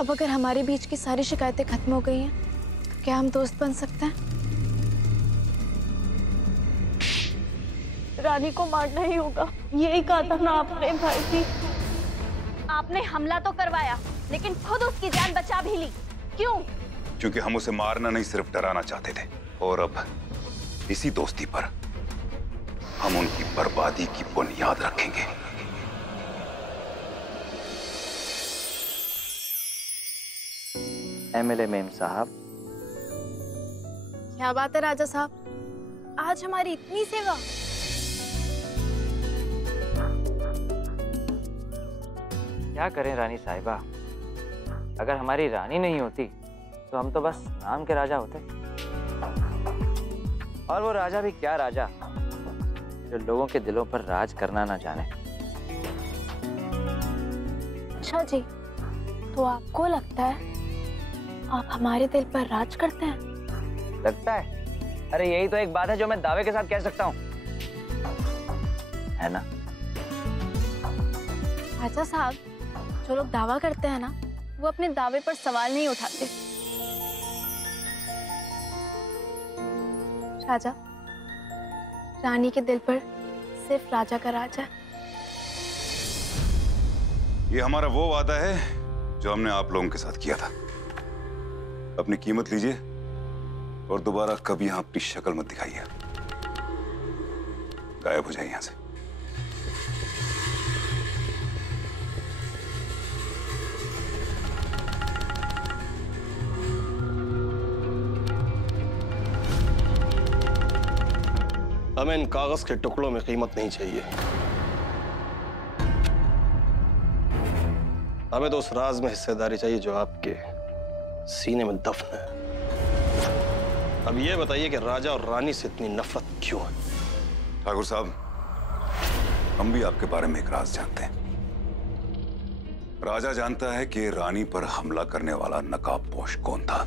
अब अगर हमारे बीच की सारी शिकायतें खत्म हो गई हैं, तो क्या हम दोस्त बन सकते हैं? रानी को मारना ही होगा, यही कहा था ना आपने भाई जी। आपने हमला तो करवाया, लेकिन खुद उसकी जान बचा भी ली। क्यों? क्योंकि हम उसे मारना नहीं, सिर्फ डराना चाहते थे। और अब इसी दोस्ती पर हम उनकी बर्बादी की बुनियाद रखेंगे। एमएलए मेम साहब। क्या बात है राजा साहब, आज हमारी इतनी सेवा। क्या करें रानी साहिबा, अगर हमारी रानी नहीं होती तो हम तो बस नाम के राजा होते। और वो राजा भी क्या राजा, जो लोगों के दिलों पर राज करना ना जाने। अच्छा जी, तो आपको लगता है आप हमारे दिल पर राज करते हैं? लगता है? अरे यही तो एक बात है जो मैं दावे के साथ कह सकता हूँ, है ना? राजा साहब, जो लोग दावा करते हैं ना, वो अपने दावे पर सवाल नहीं उठाते। राजा, रानी के दिल पर सिर्फ राजा का राज है। ये हमारा वो वादा है जो हमने आप लोगों के साथ किया था। अपनी कीमत लीजिए और दोबारा कभी यहां अपनी शक्ल मत दिखाइए। गायब हो जाइए यहां से। हमें इन कागज के टुकड़ों में कीमत नहीं चाहिए। हमें तो उस राज में हिस्सेदारी चाहिए जो आपके सीने में दफन है। अब ये बताइए कि राजा और रानी से इतनी नफरत क्यों है? ठाकुर साहब, हम भी आपके बारे में एक राज जानते हैं। राजा जानता है कि रानी पर हमला करने वाला नकाबपोश कौन था।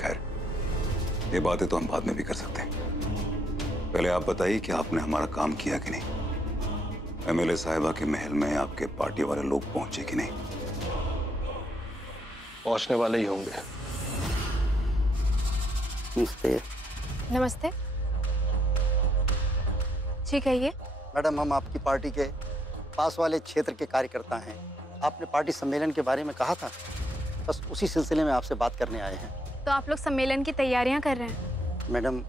खैर, ये बातें तो हम बाद में भी कर सकते हैं। पहले आप बताइए कि आपने हमारा काम किया कि नहीं। एमएलए साहिबा के महल में आपके पार्टी वाले लोग पहुंचे कि नहीं? पहुंचने वाले ही होंगे। नमस्ते। नमस्ते जी, कहिए। मैडम, हम आपकी पार्टी के पास वाले क्षेत्र के कार्यकर्ता हैं। आपने पार्टी सम्मेलन के बारे में कहा था, बस उसी सिलसिले में आपसे बात करने आए हैं। तो आप लोग सम्मेलन की तैयारियां कर रहे हैं? मैडम,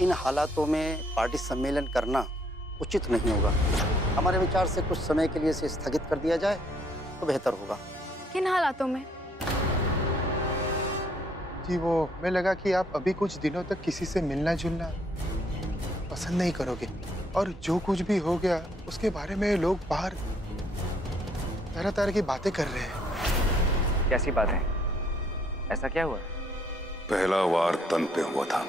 इन हालातों में पार्टी सम्मेलन करना उचित नहीं होगा। हमारे विचार से कुछ समय के लिए इसे स्थगित कर दिया जाए तो बेहतर होगा। किन हालातों में? जी, वो हमें लगा कि आप अभी कुछ दिनों तक किसी से मिलना जुलना पसंद नहीं करोगे, और जो कुछ भी हो गया उसके बारे में लोग बाहर तरह तरह की बातें कर रहे हैं। कैसी बात है? ऐसा क्या हुआ? पहला वार तन पे हुआ था,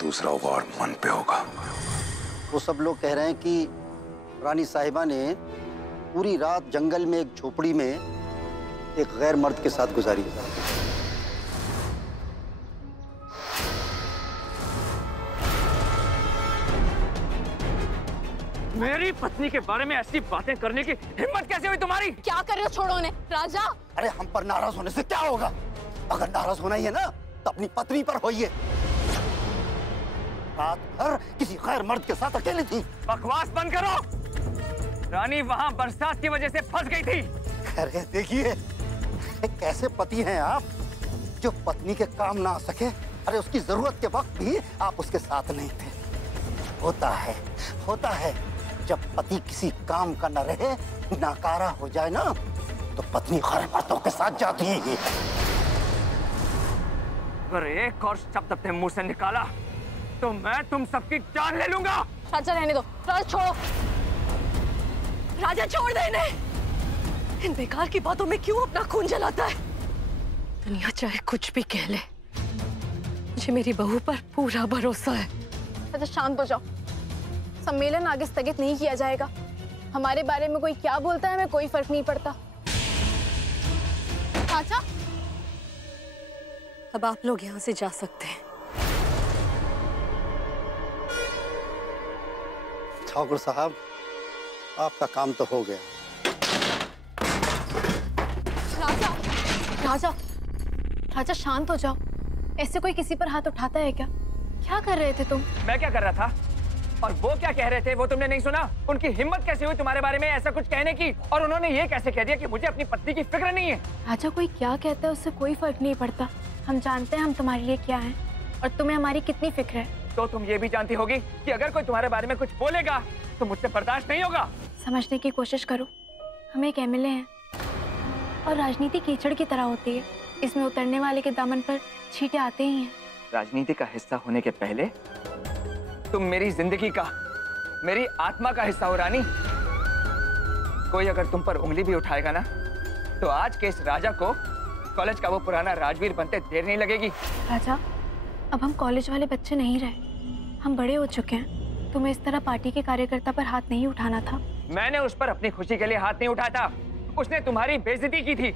दूसरा वार मन पे होगा। वो सब लोग कह रहे हैं कि रानी साहिबा ने पूरी रात जंगल में एक झोपड़ी में एक गैर मर्द के साथ गुजारी। मेरी पत्नी के बारे में ऐसी बातें करने की हिम्मत कैसे हुई तुम्हारी? क्या कर रहे हो? छोड़ो उन्हें। राजा, अरे हम पर नाराज होने से क्या होगा? अगर नाराज होना ही है ना तो अपनी पत्नी पर होइए। रात भर किसी गैर मर्द के साथ अकेली थी। बकवास बंद करो। रानी वहाँ बरसात की वजह से फंस गई थी। अरे देखिए, कैसे पति हैं आप जो पत्नी के काम ना आ सके। अरे उसकी जरूरत के वक्त भी आप उसके साथ नहीं थे। होता है जब पति किसी काम का न रहे, नाकारा हो जाए ना, तो पत्नी गैर मर्दों के साथ जाती है। अगर एक और शब्द अपने मुंह से निकाला तो मैं तुम सबकी जान ले लूंगा। राजा रहने दो। राजा छोड़ो। राजा छोड़ दे इन्हें। इन बेकार की बातों में क्यों अपना खून जलाता है? दुनिया चाहे कुछ भी कह ले, मुझे मेरी बहू पर पूरा भरोसा है। राजा शांत हो जाओ। सम्मेलन आगे स्थगित नहीं किया जाएगा। हमारे बारे में कोई क्या बोलता है हमें कोई फर्क नहीं पड़ता। चाचा, अब आप लोग यहाँ से जा सकते हैं। ठाकुर साहब, आपका काम तो हो गया। राजा, राजा, राजा शांत हो जाओ। ऐसे कोई किसी पर हाथ उठाता है क्या? क्या कर रहे थे तुम? मैं क्या कर रहा था और वो क्या कह रहे थे वो तुमने नहीं सुना? उनकी हिम्मत कैसे हुई तुम्हारे बारे में ऐसा कुछ कहने की? और उन्होंने ये कैसे कह दिया कि मुझे अपनी पत्नी की फिक्र नहीं है? राजा, कोई क्या कहता है उससे कोई फर्क नहीं पड़ता। हम जानते हैं हम तुम्हारे लिए क्या हैं और तुम्हें हमारी कितनी फिक्र है। तो तुम ये भी जानती होगी कि अगर कोई तुम्हारे बारे में कुछ बोलेगा तो मुझसे बर्दाश्त नहीं होगा। समझने की कोशिश करो, हम एक एमएलए हैं और राजनीति कीचड़ की तरह होती है। इसमें उतरने वाले के दामन पर छींटे आते ही हैं। राजनीति का हिस्सा होने के पहले तुम मेरी जिंदगी का, मेरी आत्मा का हिस्सा हो रानी। कोई अगर तुम पर उंगली भी उठाएगा ना तो आज के इस राजा को कॉलेज का वो पुराना राजवीर बनते देर नहीं लगेगी। राजा, अब हम कॉलेज वाले बच्चे नहीं रहे, हम बड़े हो चुके हैं। तुम्हें इस तरह पार्टी के कार्यकर्ता पर हाथ नहीं उठाना था। मैंने उस पर अपनी खुशी के लिए हाथ नहीं उठाया था, उसने तुम्हारी बेइज्जती की थी।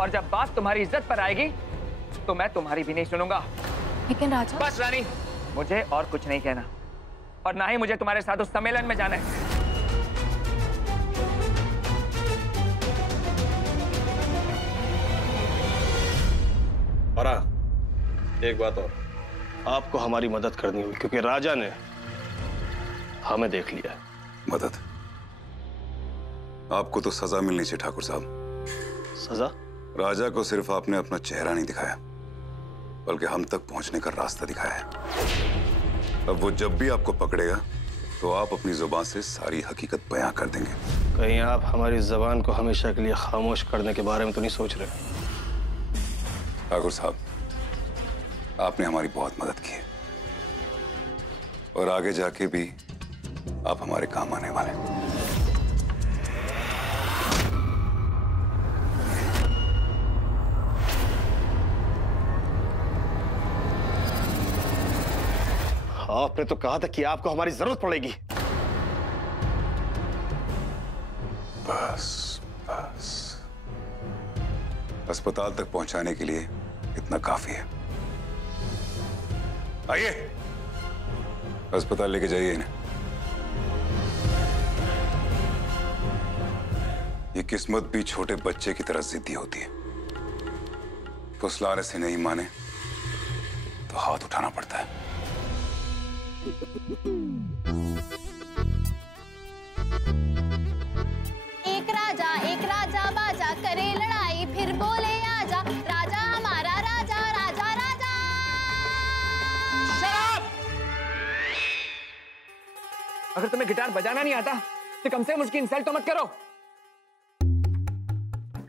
और जब बात तुम्हारी इज्जत पर आएगी तो मैं तुम्हारी भी नहीं सुनूंगा। लेकिन राजा, बस रानी, मुझे और कुछ नहीं कहना और ना ही मुझे तुम्हारे साथ उस सम्मेलन में जाना है। एक बात और, आपको हमारी मदद करनी होगी क्योंकि राजा ने हमें देख लिया है। मदद? आपको तो सजा मिलनी चाहिए ठाकुर साहब। सजा? राजा को सिर्फ आपने अपना चेहरा नहीं दिखाया बल्कि हम तक पहुंचने का रास्ता दिखाया है। अब वो जब भी आपको पकड़ेगा तो आप अपनी जुबान से सारी हकीकत बयां कर देंगे। कहीं आप हमारी जबान को हमेशा के लिए खामोश करने के बारे में तो नहीं सोच रहे? ठाकुर साहब, आपने हमारी बहुत मदद की है और आगे जाके भी आप हमारे काम आने वाले हैं। आपने तो कहा था कि आपको हमारी जरूरत पड़ेगी। बस बस, अस्पताल तक पहुंचाने के लिए इतना काफी है। आइए, अस्पताल लेके जाइए इन्हें। ये किस्मत भी छोटे बच्चे की तरह जिद्दी होती है। फुसलाने से नहीं माने तो हाथ उठाना पड़ता है। एक राजा बाजा करे लड़ाई फिर बोले आजा, राजा हमारा राजा राजा राजा। अगर तुम्हें गिटार बजाना नहीं आता तो कम से कम उसकी इंसल्ट तो मत करो।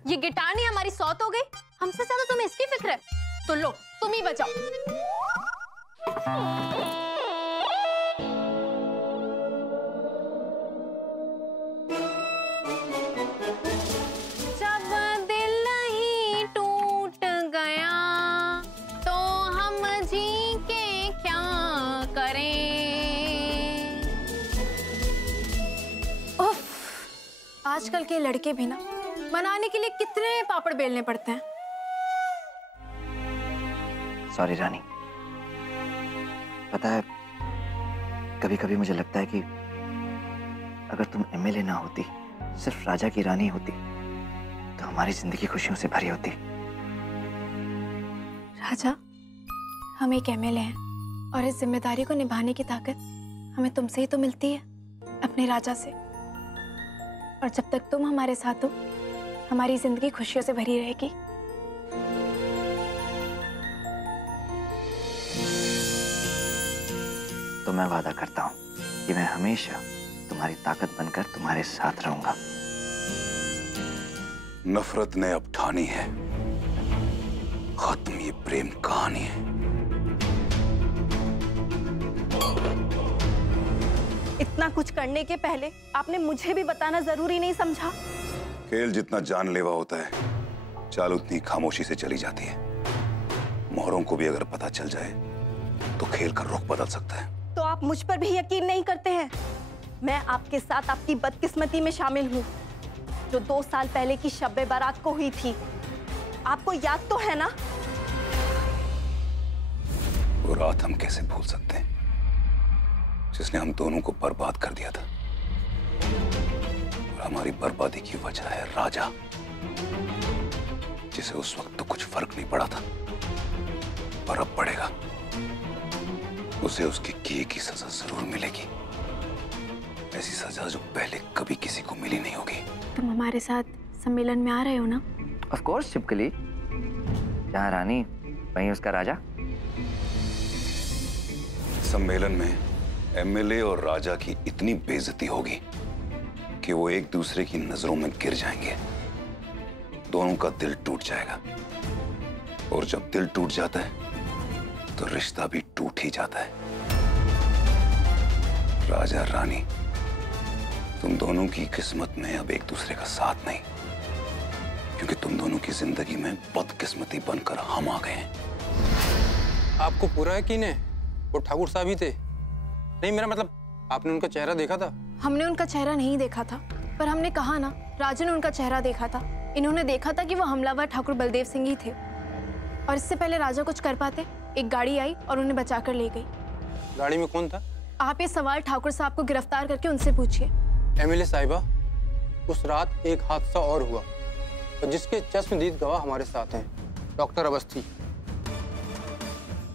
ये गिटार नहीं हमारी सौत हो गई? हमसे ज्यादा तुम्हें इसकी फिक्र है? तो लो, तुम ही बजाओ। जब दिल ही टूट गया तो हम जी के क्या करें। उफ, आजकल के लड़के भी ना मनाने के लिए कितने पापड़ बेलने पड़ते हैं। सॉरी रानी, पता है कभी कभी मुझे लगता है कि अगर तुम एमएलए ना होती, सिर्फ राजा की रानी होती तो हमारी जिंदगी खुशियों से भरी होती। राजा, हम एक एमएलए हैं और इस जिम्मेदारी को निभाने की ताकत हमें तुमसे ही तो मिलती है, अपने राजा से। और जब तक तुम हमारे साथ हो हमारी जिंदगी खुशियों से भरी रहेगी। तो मैं वादा करता हूं कि मैं हमेशा तुम्हारी ताकत बनकर तुम्हारे साथ रहूंगा। नफरत ने अब ठानी है, खत्म ये प्रेम कहानी है। इतना कुछ करने के पहले आपने मुझे भी बताना जरूरी नहीं समझा? खेल जितना जानलेवा होता है, चाल उतनी खामोशी से चली जाती है। मोहरों को भी अगर पता चल जाए तो खेल का रुख बदल सकता है। तो आप मुझ पर भी यकीन नहीं करते हैं? मैं आपके साथ आपकी बदकिस्मती में शामिल हूँ, जो 2 साल पहले की शब-ए बारात को हुई थी। आपको याद तो है ना? वो रात हम कैसे भूल सकते हैं जिसने हम दोनों को बर्बाद कर दिया था। और हमारी बर्बादी की वजह है राजा, जिसे उस वक्त तो कुछ फर्क नहीं पड़ा था, पर अब पड़ेगा। उसे उसके किए की सजा जरूर मिलेगी, ऐसी सजा जो पहले कभी किसी को मिली नहीं होगी। तुम हमारे साथ सम्मेलन में आ रहे हो ना? ऑफ कोर्स छिपकली, जहाँ रानी वहीं उसका राजा। सम्मेलन में एमएलए और राजा की इतनी बेइज्जती होगी कि वो एक दूसरे की नजरों में गिर जाएंगे, दोनों का दिल टूट जाएगा, और जब दिल टूट जाता है तो रिश्ता भी टूट ही जाता है। राजा रानी, तुम दोनों की किस्मत में अब एक दूसरे का साथ नहीं, क्योंकि तुम दोनों की जिंदगी में बदकिस्मती बनकर हम आ गए हैं। आपको पूरा यकीन है वो ठाकुर साहब ही थे? नहीं, मेरा मतलब आपने उनका चेहरा देखा था? हमने उनका चेहरा नहीं देखा था, पर हमने कहा ना, राजा ने उनका चेहरा देखा था। इन्होंने देखा था कि वो हमलावर ठाकुर बलदेव सिंह ही थे, और इससे पहले राजा कुछ कर पाते, एक गाड़ी आई और उन्हें बचाकर ले गई। गाड़ी में कौन था? आप ये सवाल ठाकुर साहब को गिरफ्तार करके उनसे पूछिए। एमएलए साहिबा, उस रात एक हादसा और हुआ, और जिसके चश्मदीद गवाह हमारे साथ हैं, डॉक्टर अवस्थी।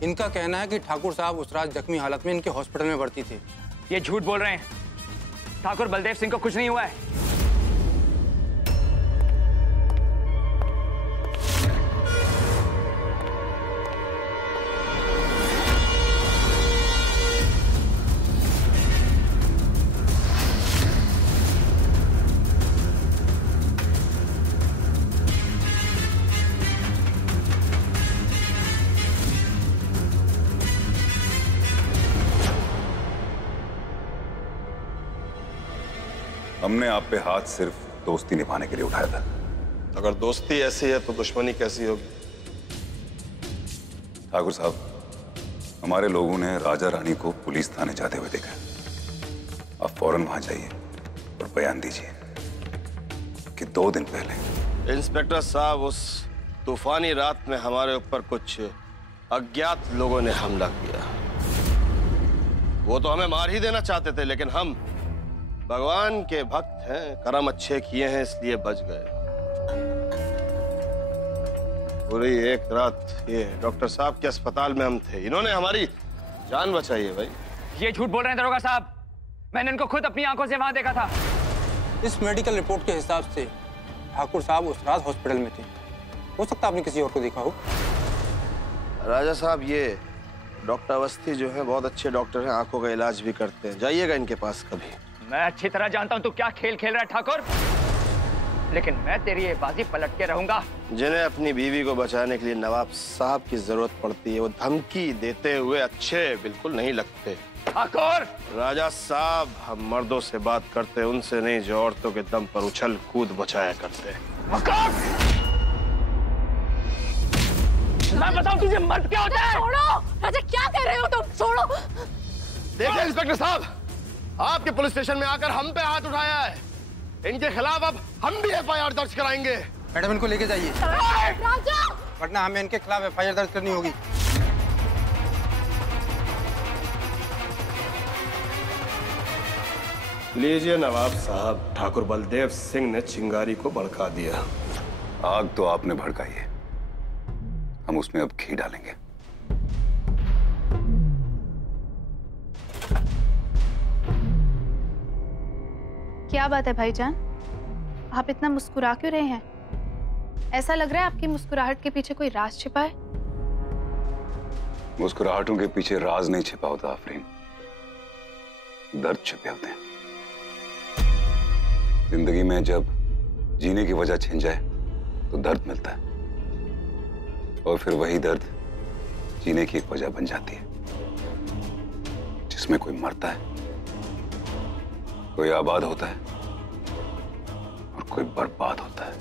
इनका कहना है कि ठाकुर साहब उस रात जख्मी हालत में इनके हॉस्पिटल में भर्ती थे। ये झूठ बोल रहे हैं। ठाकुर बलदेव सिंह को कुछ नहीं हुआ है। हमने आप पे हाथ सिर्फ दोस्ती निभाने के लिए उठाया था। अगर दोस्ती ऐसी है तो दुश्मनी कैसी होगी? ठाकुर साहब, हमारे लोगों ने राजा रानी को पुलिस थाने जाते हुए देखा। आप फौरन वहां जाइए और बयान दीजिए कि 2 दिन पहले इंस्पेक्टर साहब, उस तूफानी रात में हमारे ऊपर कुछ अज्ञात लोगों ने हमला किया। वो तो हमें मार ही देना चाहते थे, लेकिन हम भगवान के भक्त हैं, कर्म अच्छे किए हैं, इसलिए बच गए। पूरी एक रात ये डॉक्टर साहब के अस्पताल में हम थे, इन्होंने हमारी जान बचाई है। भाई ये झूठ बोल रहे हैं दरोगा साहब, मैंने इनको खुद अपनी आंखों से वहां देखा था। इस मेडिकल रिपोर्ट के हिसाब से ठाकुर साहब उस रात हॉस्पिटल में थे। हो सकता है आपने किसी और को देखा हो। राजा साहब, ये डॉक्टर अवस्थी जो है बहुत अच्छे डॉक्टर हैं, आंखों का इलाज भी करते हैं, जाइएगा इनके पास कभी। मैं अच्छी तरह जानता हूं तू क्या खेल खेल रहा है ठाकुर, लेकिन मैं तेरी ये बाजी पलट के रहूंगा। जिन्हें अपनी बीवी को बचाने के लिए नवाब साहब की जरूरत पड़ती है, वो धमकी देते हुए अच्छे बिल्कुल नहीं लगते। ठाकुर! राजा साहब, हम मर्दों से बात करते, उनसे नहीं जो औरतों के दम पर उछल कूद बचाया करते। मैं बताऊं तुझे मर्द क्या होता है? छोड़ो! राजा, क्या कर रहे हो तुम? छोड़ो! देखिए इंस्पेक्टर साहब, आपके पुलिस स्टेशन में आकर हम पे हाथ उठाया है, इनके खिलाफ अब हम भी एफआईआर दर्ज कराएंगे। मैडम, इनको लेके जाइए, राजा! वरना हमें इनके खिलाफ एफआईआर दर्ज करनी होगी। लीजिए नवाब साहब, ठाकुर बलदेव सिंह ने चिंगारी को भड़का दिया। आग तो आपने भड़काई है, हम उसमें अब घी डालेंगे। क्या बात है भाईजान, आप इतना मुस्कुरा क्यों रहे हैं? ऐसा लग रहा है आपकी मुस्कुराहट के पीछे कोई राज छिपा है। मुस्कुराहटों के पीछे राज नहीं छिपा होता आफरीन, दर्द छिपे होते हैं। जिंदगी में जब जीने की वजह छिन जाए तो दर्द मिलता है, और फिर वही दर्द जीने की एक वजह बन जाती है, जिसमें कोई मरता है, कोई आबाद होता है और कोई बर्बाद होता है।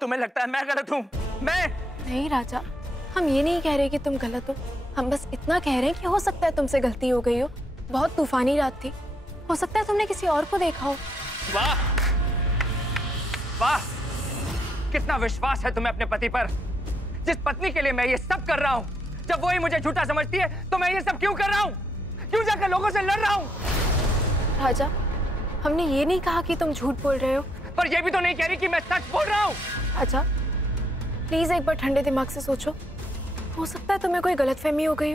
तुम्हें लगता है मैं गलत हूँ? मैं नहीं राजा, हम ये नहीं कह रहे कि तुम गलत हो, हम बस इतना कह रहे हैं कि हो सकता है तुमसे गलती हो गई हो। बहुत तूफानी रात थी, हो सकता है तुमने किसी और को देखा हो। वाह वाह, कितना विश्वास है तुम्हें अपने पति पर। जिस पत्नी के लिए मैं ये सब कर रहा हूँ, जब वो ही मुझे झूठा समझती है तो मैं ये सब क्यों कर रहा हूँ? क्यों जाकर लोगों से लड़ रहा हूँ? राजा, हमने ये नहीं कहा कि तुम झूठ बोल रहे हो, पर यह भी तो नहीं कह रही कि मैं सच बोल रहा हूँ। अच्छा प्लीज एक बार ठंडे दिमाग से सोचो। हो सकता है तुम्हें कोई गलतफहमी हो गई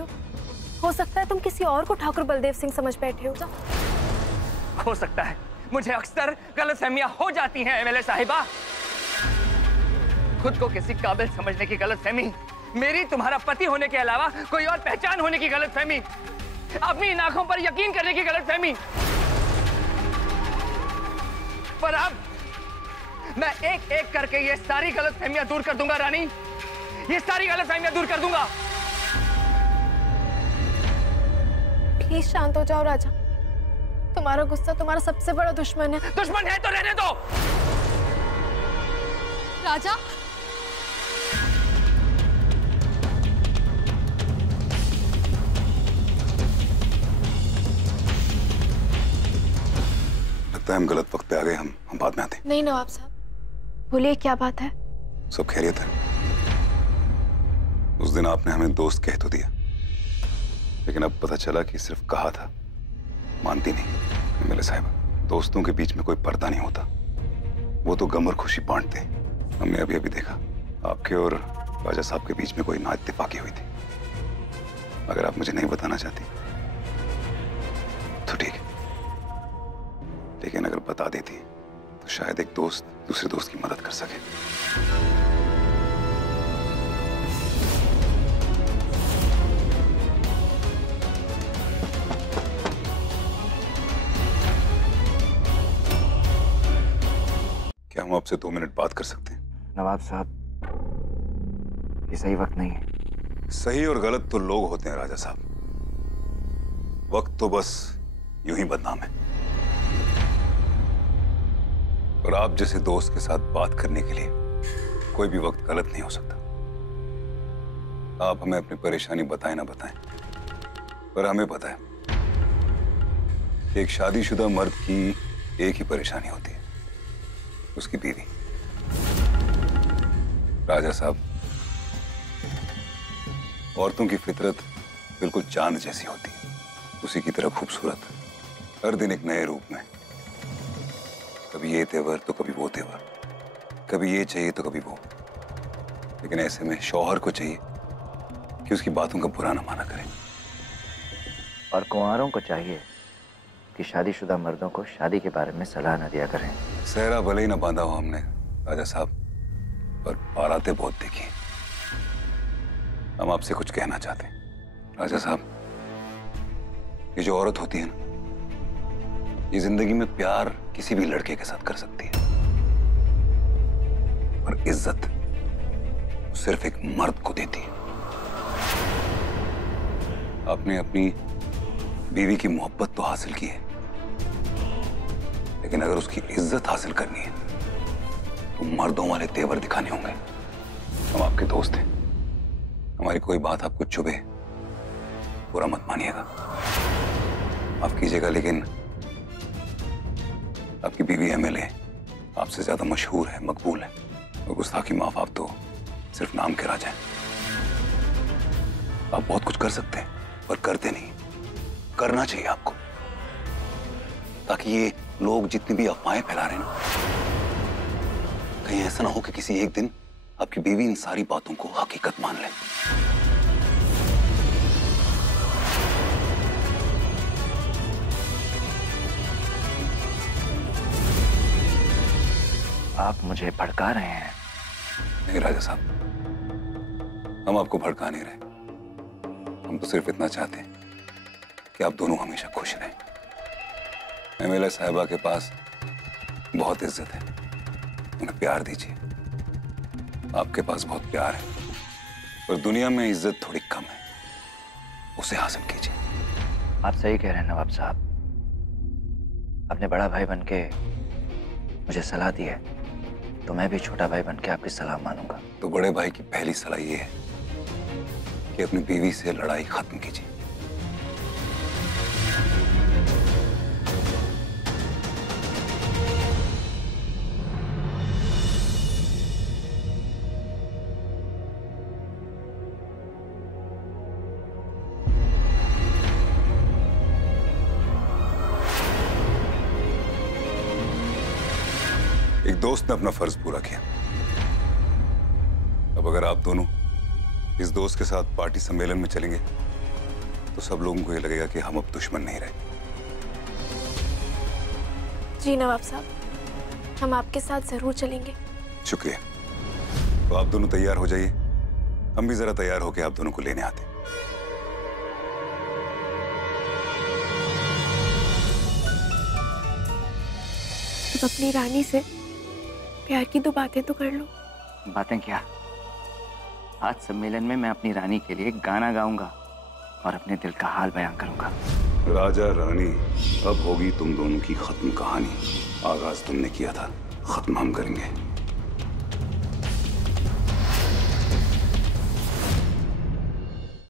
हो सकता है तुम किसी और को ठाकुर बलदेव सिंह समझ बैठे हो सकता है। मुझे अक्सर गलतफहमियां हो जाती हैं एमएलए साहिबा। खुद को किसी काबिल समझने की गलतफहमी, मेरी तुम्हारा पति होने के अलावा कोई और पहचान होने की गलतफहमी, अपनी इन आंखों पर यकीन करने की गलतफहमी। पर अब मैं एक एक करके ये सारी गलतफहमियां दूर कर दूंगा रानी, ये सारी गलतफहमियां दूर कर दूंगा। प्लीज शांत हो जाओ राजा। तुम्हारा गुस्सा तुम्हारा सबसे बड़ा दुश्मन है। दुश्मन है तो रहने दो। राजा लगता है हम गलत वक्त पे आ गए। हम बाद में आते हैं। नहीं नवाब साहब, बोलिए क्या बात है? सब खैरियत है। उस दिन आपने हमें दोस्त कह तो दिया, लेकिन अब पता चला कि सिर्फ कहा था, मानती नहीं। एमएलए साहिबा, दोस्तों के बीच में कोई पर्दा नहीं होता, वो तो गम और खुशी बांटते हैं। हमने अभी अभी देखा आपके और राजा साहब के बीच में कोई नाइत्तेफाकी हुई थी। अगर आप मुझे नहीं बताना चाहती तो ठीक है, लेकिन अगर बता देती तो शायद एक दोस्त दूसरे दोस्त की मदद कर सके। क्या हम आपसे 2 मिनट बात कर सकते हैं? नवाब साहब, ये सही वक्त नहीं है। सही और गलत तो लोग होते हैं राजा साहब, वक्त तो बस यूं ही बदनाम है। और आप जैसे दोस्त के साथ बात करने के लिए कोई भी वक्त गलत नहीं हो सकता। आप हमें अपनी परेशानी बताएं ना बताएं, पर हमें पता है कि एक शादीशुदा मर्द की एक ही परेशानी होती है, उसकी बीवी। राजा साहब, औरतों की फितरत बिल्कुल चांद जैसी होती है, उसी की तरह खूबसूरत, हर दिन एक नए रूप में। कभी ये तेवर तो कभी वो तेवर, कभी ये चाहिए तो कभी वो। लेकिन ऐसे में शौहर को चाहिए कि उसकी बातों का बुरा ना माना करें। और कुंवारों को चाहिए कि शादीशुदा मर्दों को शादी के बारे में सलाह न दिया करें। सहरा भले ही ना बांधा हो हमने राजा साहब, पर बारातें बहुत देखी। हम आपसे कुछ कहना चाहते हैं राजा साहब। ये जो औरत होती है ना, ये जिंदगी में प्यार किसी भी लड़के के साथ कर सकती है, पर इज्जत सिर्फ एक मर्द को देती है। आपने अपनी बीवी की मोहब्बत तो हासिल की है, लेकिन अगर उसकी इज्जत हासिल करनी है तो मर्दों वाले तेवर दिखाने होंगे। हम आपके दोस्त हैं, हमारी कोई बात आपको चुभे बुरा मत मानिएगा, माफ कीजिएगा। लेकिन आपकी बीवी एमएलए आपसे ज्यादा मशहूर है, मकबूल है, और गुस्ताखी माफ आप तो सिर्फ नाम के राजा हैं। आप बहुत कुछ कर सकते हैं पर करते नहीं। करना चाहिए आपको, ताकि ये लोग जितनी भी अफवाहें फैला रहे हैं ना, कहीं ऐसा ना हो कि किसी एक दिन आपकी बीवी इन सारी बातों को हकीकत मान ले। आप मुझे भड़का रहे हैं। नहीं राजा साहब, हम आपको भड़का नहीं रहे। हम तो सिर्फ इतना चाहते हैं कि आप दोनों हमेशा खुश रहें। एमएलए साहिबा के पास बहुत इज्जत है, उन्हें प्यार दीजिए। आपके पास बहुत प्यार है, पर दुनिया में इज्जत थोड़ी कम है, उसे हासिल कीजिए। आप सही कह रहे हैं नवाब साहब। अपने बड़ा भाई बनके मुझे सलाह दी है, तो मैं भी छोटा भाई बनके आपकी सलाह मानूंगा। तो बड़े भाई की पहली सलाह ये है कि अपनी बीवी से लड़ाई खत्म कीजिए। एक दोस्त ने अपना फर्ज पूरा किया। अब अगर आप दोनों इस दोस्त के साथ पार्टी सम्मेलन में चलेंगे तो सब लोगों को ये लगेगा कि हम अब दुश्मन नहीं रहे। जी नवाब साहब, हम आपके साथ जरूर चलेंगे। शुक्रिया। तो आप दोनों तैयार हो जाइए, हम भी जरा तैयार होकर आप दोनों को लेने आते हैं। अब अपनी रानी से प्यार की 2 बातें तो कर लो। बातें क्या, आज सम्मेलन में मैं अपनी रानी के लिए एक गाना गाऊंगा और अपने दिल का हाल बयां करूंगा। राजा रानी, अब होगी तुम दोनों की खत्म कहानी। आगाज तुमने किया था, खत्म हम करेंगे।